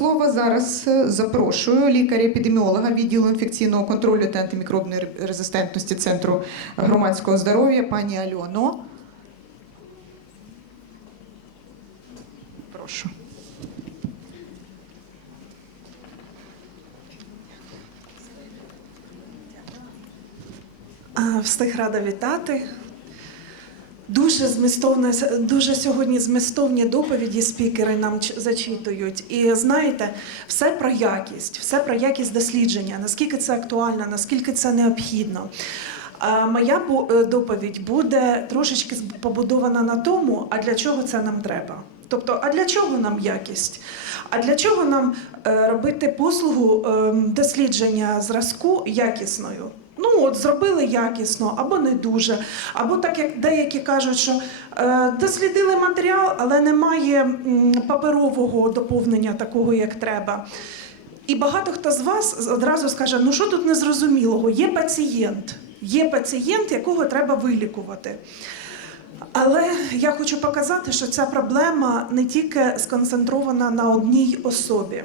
Слова зараз е, запрошую лікаря-епідеміолога відділу інфекційного контролю та антимікробної резистентності Центру громадського здоров'я пані Альоно. Прошу. Всіх рада вітати. Дуже змістовне, дуже сьогодні змістовні доповіді спікери нам зачитують. І знаєте, все про якість, все про якість дослідження, наскільки це актуально, наскільки це необхідно. А Моя е, доповідь буде трошечки побудована на тому, а для чого це нам треба. Тобто, а для чого нам якість? А для чого нам е, робити послугу е, дослідження зразку якісною? Ну, от зробили якісно, або не дуже, або так як деякі кажуть, що е, дослідили матеріал, але немає м, паперового доповнення такого, як треба. І багато хто з вас одразу скаже: ну що тут незрозумілого? Є пацієнт, є пацієнт, якого треба вилікувати. Але я хочу показати, що ця проблема не тільки сконцентрована на одній особі.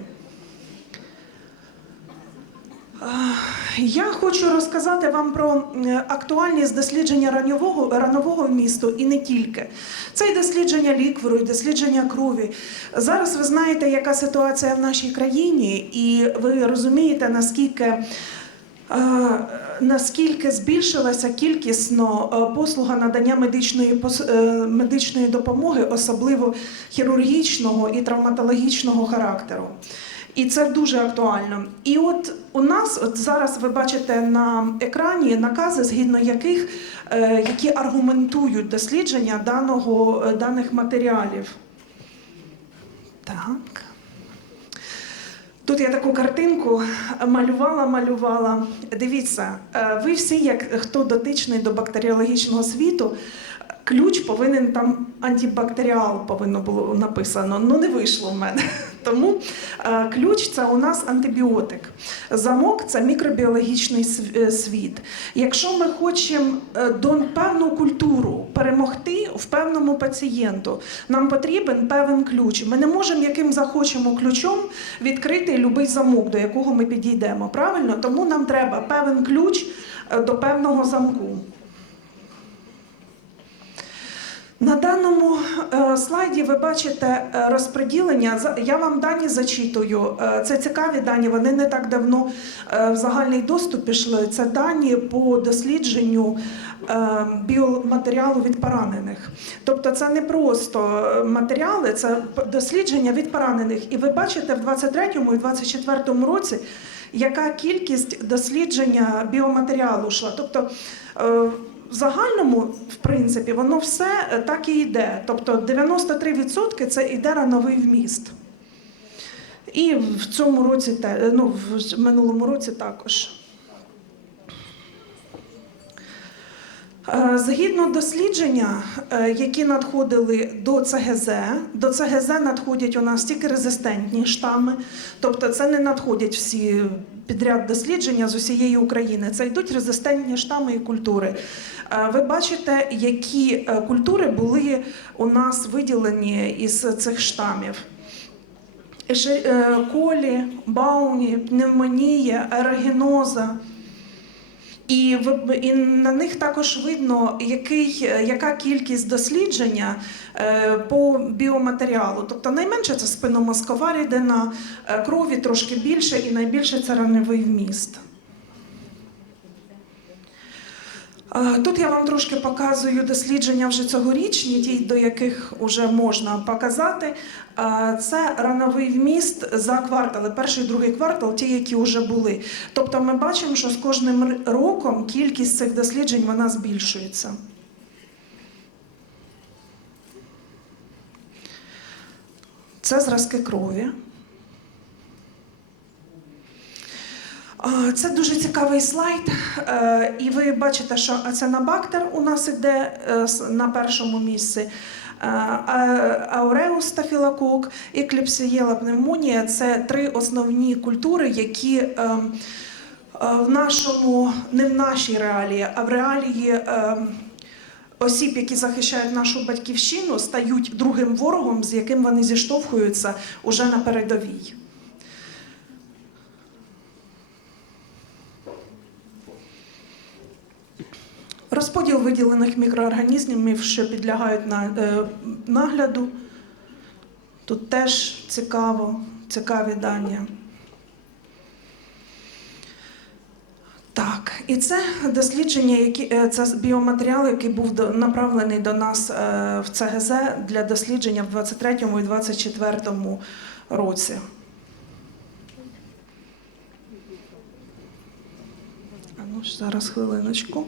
Я хочу розказати вам про актуальність дослідження ранньового, ранового вмісту і не тільки. Це і дослідження лікверу, і дослідження крові. Зараз ви знаєте, яка ситуація в нашій країні, і ви розумієте, наскільки. е, Наскільки збільшилася кількісно е, послуга надання медичної е, медичної допомоги, особливо хірургічного і травматологічного характеру. І це дуже актуально. І от у нас от зараз ви бачите на екрані накази, згідно яких е, які аргументують дослідження даного, е, даних матеріалів. Так. Тут я таку картинку малювала, малювала. Дивіться, е, ви всі, як хто дотичний до бактеріологічного світу, ключ повинен там антибактеріал повинно було написано. Ну не вийшло в мене. Тому е, ключ це у нас антибіотик. Замок це мікробіологічний е, світ. Якщо ми хочемо е, певну культуру перемогти в певному пацієнту, нам потрібен певен ключ. Ми не можемо яким захочемо ключом відкрити будь-який замок, до якого ми підійдемо. Правильно? Тому нам треба певен ключ до певного замку. На даному е, слайді ви бачите е, розподілення. Я вам дані зачитую. Е, Це цікаві дані. Вони не так давно в загальний доступ пішли. Це дані по дослідженню біоматеріалу від поранених. Тобто, це не просто матеріали, це дослідження від поранених. І ви бачите в 23-му і 24-му році. Яка кількість дослідження біоматеріалу йшла? Тобто в загальному, в принципі, воно все е, так і йде. Тобто 93% це йде рановий вміст. І в цьому році, те- ну, в минулому році також. Згідно дослідження, е, які надходили до ЦГЗ, до ЦГЗ надходять у нас тільки резистентні штами, тобто це не надходять всі підряд дослідження з усієї України. Це йдуть резистентні штами і культури. Е, Ви бачите, які е, культури були у нас виділені із цих штамів. Е, Колі, бауні, пневмонія, аерогеноза. І, і на них також видно, який, е, яка кількість дослідження е, по біоматеріалу. Тобто найменше це спиномозкова рідина, е, крові трошки більше і найбільше це раневий вміст. Е, Тут я вам трошки показую дослідження вже цьогорічні, ті, до яких вже можна показати. Це рановий вміст за квартали, перший другий квартал, ті, які вже були. Тобто ми бачимо, що з кожним роком кількість цих досліджень вона збільшується. Це зразки крові. Це дуже цікавий слайд, Е, і ви бачите, що аценобактер у нас іде е, на першому місці. Е, Ауреус стафілокок і кліпсієла пневмонія це три основні культури, які е, е, в нашому, не в нашій реалії, а в реалії е, осіб, які захищають нашу батьківщину, стають другим ворогом, з яким вони зіштовхуються уже на передовій. Розподіл виділених мікроорганізмів, що підлягають е, нагляду. Тут теж цікаво, цікаві дані. Так, і це дослідження, які е, це біоматеріал, який був направлений до нас е, в ЦГЗ для дослідження в 23-му і 24-му році. А ну ж зараз хвилиночку.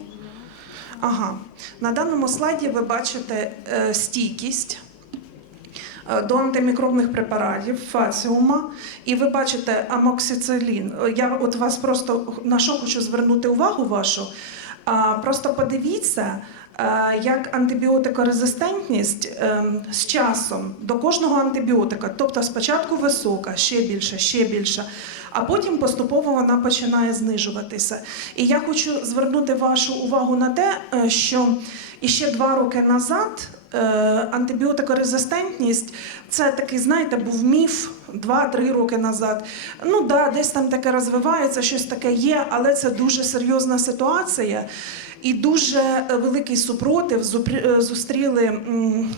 Ага, на даному слайді ви бачите е, стійкість е, до антимікробних препаратів, фаціума, і ви бачите амоксицилін. Е, Я от вас просто на що хочу звернути увагу вашу. Просто подивіться, е, як антибіотикорезистентність е, з часом до кожного антибіотика, тобто спочатку висока, ще більше, ще більше, а потім поступово вона починає знижуватися. І я хочу звернути вашу увагу на те, е, що іще два роки назад антибіотикорезистентність це такий, знаєте, був міф. Два-три роки назад. Ну да, десь там таке розвивається, щось таке є, але це дуже серйозна ситуація. І дуже е, великий супротив е, зустріли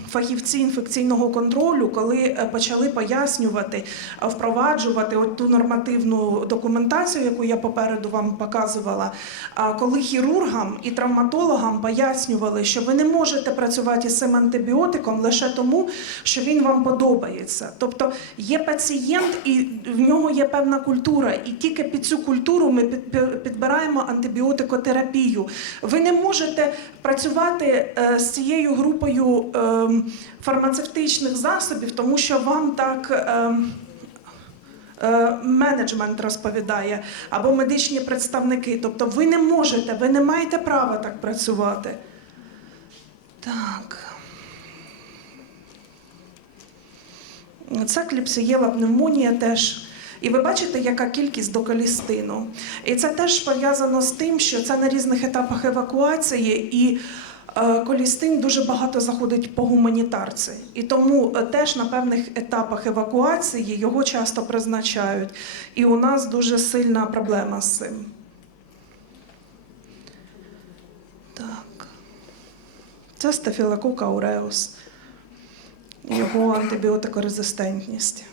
фахівці інфекційного контролю, коли е, почали пояснювати, впроваджувати от ту нормативну документацію, яку я попереду вам показувала. Коли хірургам і травматологам пояснювали, що ви не можете працювати з цим антибіотиком лише тому, що він вам подобається. Тобто є пацієнт, і в нього є певна культура, і тільки під цю культуру ми під- під- підбираємо антибіотикотерапію. Ви не можете працювати е, з цією групою ем, фармацевтичних засобів, тому що вам так. ем, е, Менеджмент розповідає або медичні представники. Тобто ви не можете, ви не маєте права так працювати. Так. Це кліпсієва пневмонія теж. І ви бачите, яка кількість до колістину. І це теж пов'язано з тим, що це на різних етапах евакуації, і е, колістин дуже багато заходить по гуманітарці. І тому е, теж на певних етапах евакуації його часто призначають. І у нас дуже сильна проблема з цим. Так. Це стафілокок ауреус. Його антибіотикорезистентність.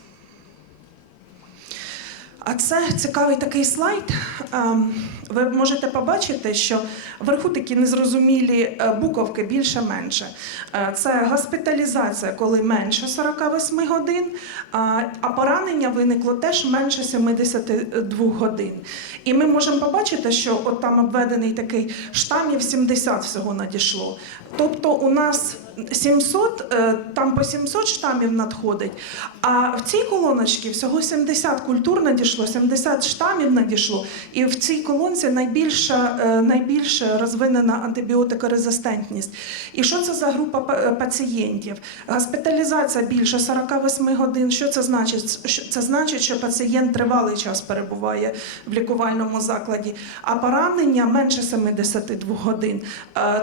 А це цікавий такий слайд. Ем, Ви можете побачити, що вверху такі незрозумілі е, буковки більше-менше. Е, Це госпіталізація, коли менше 48 годин, а поранення виникло теж менше 72 годин. І ми можемо побачити, що от там обведений такий штамів 70 всього надійшло. Тобто у нас 700, е, там по 700 штамів надходить, а в цій колоночці всього 70 культур надійшло, 70 штамів надійшло, і в цій колонці найбільша, е, найбільше розвинена антибіотикорезистентність. І що це за група е, пацієнтів? Госпіталізація більше 48 годин. Що це значить? Це значить, що пацієнт тривалий час перебуває в лікувальному закладі, а поранення менше 72 годин.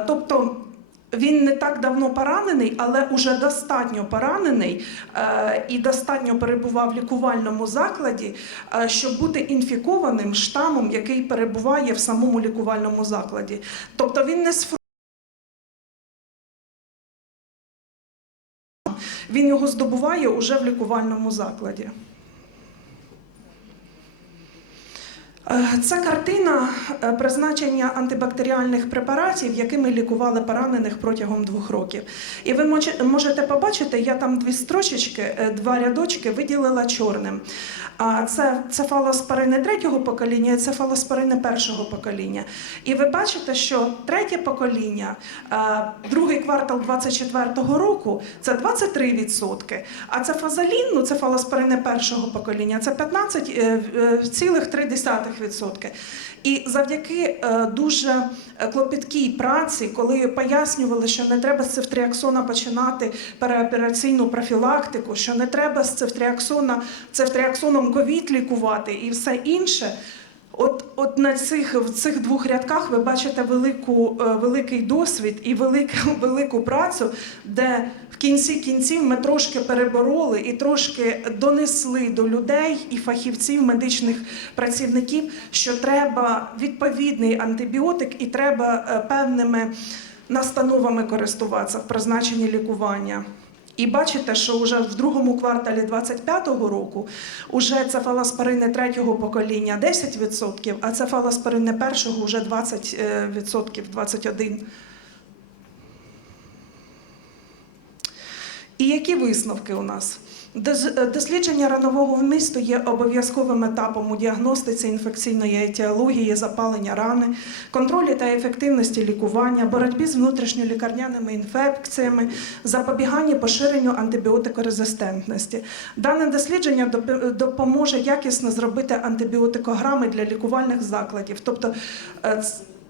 Тобто він не так давно поранений, але уже достатньо поранений е, і достатньо перебував в лікувальному закладі, е, щоб бути інфікованим штамом, який перебуває в самому лікувальному закладі. Тобто він не сфру- він його здобуває уже в лікувальному закладі. Е, Це картина е, призначення антибактеріальних препаратів, якими лікували поранених протягом двох років. І ви можете побачити, я там дві строчечки, е, два рядочки виділила чорним. А це цефалоспорини третього покоління і цефалоспорини першого покоління. І ви бачите, що третє покоління, е, другий квартал 24-го року це 23%, а цефазолін, ну цефалоспорини першого покоління, це 15,3%. І завдяки е, дуже е, клопіткій праці, коли пояснювали, що не треба з цифтріаксона починати переопераційну профілактику, що не треба з цифтріаксона, цифтріаксоном ковід лікувати і все інше. От, от на цих, в цих двох рядках ви бачите велику, е, великий досвід і велику, велику працю, де в кінці кінців ми трошки перебороли і трошки донесли до людей і фахівців, медичних працівників, що треба відповідний антибіотик і треба е, певними настановами користуватися в призначенні лікування. І бачите, що вже в другому кварталі 25-го року уже цефалоспорини третього покоління 10%, а цефалоспорини першого вже 20%, 21%. І які висновки у нас? Дослідження ранового вмісту є обов'язковим етапом у діагностиці інфекційної етіології, запалення рани, контролі та ефективності лікування, боротьбі з внутрішньолікарняними інфекціями, запобіганні поширенню антибіотикорезистентності. Дане дослідження доп- допоможе якісно зробити антибіотикограми для лікувальних закладів. Тобто е,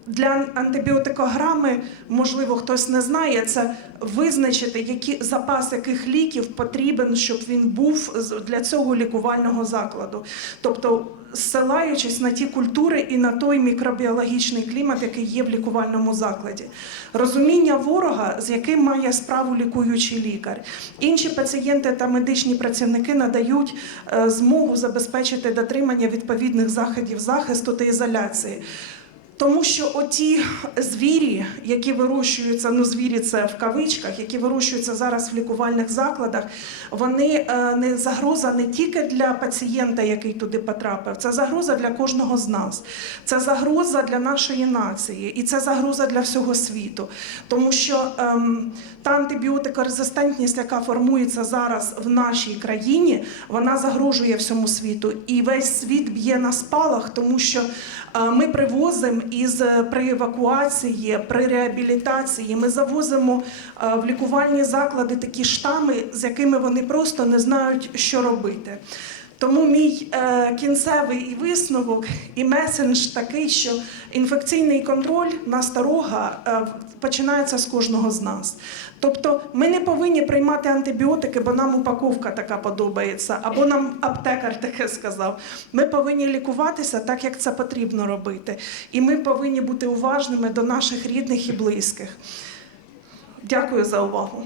для антибіотикограми, можливо, хтось не знає, це визначити, які запас яких ліків потрібен, щоб він був для цього лікувального закладу. Тобто, зсилаючись на ті культури і на той мікробіологічний клімат, який є в лікувальному закладі. Розуміння ворога, з яким має справу лікуючий лікар. Інші пацієнти та медичні працівники надають е, змогу забезпечити дотримання відповідних заходів захисту та ізоляції. Тому що оті звірі, які вирощуються, ну звірі це в кавичках, які вирощуються зараз в лікувальних закладах, вони е, не загроза не тільки для пацієнта, який туди потрапив, це загроза для кожного з нас. Це загроза для нашої нації, і це загроза для всього світу. Тому що ем, та антибіотикорезистентність, яка формується зараз в нашій країні, вона загрожує всьому світу. І весь світ б'є на спалах, тому що е, ми привозимо із е, при евакуації, при реабілітації, ми завозимо е, в лікувальні заклади такі штами, з якими вони просто не знають, що робити. Тому мій е, кінцевий і висновок, і месендж такий, що інфекційний контроль насторога е, починається з кожного з нас. Тобто ми не повинні приймати антибіотики, бо нам упаковка така подобається, або нам аптекар таке сказав. Ми повинні лікуватися так, як це потрібно робити. І ми повинні бути уважними до наших рідних і близьких. Дякую за увагу.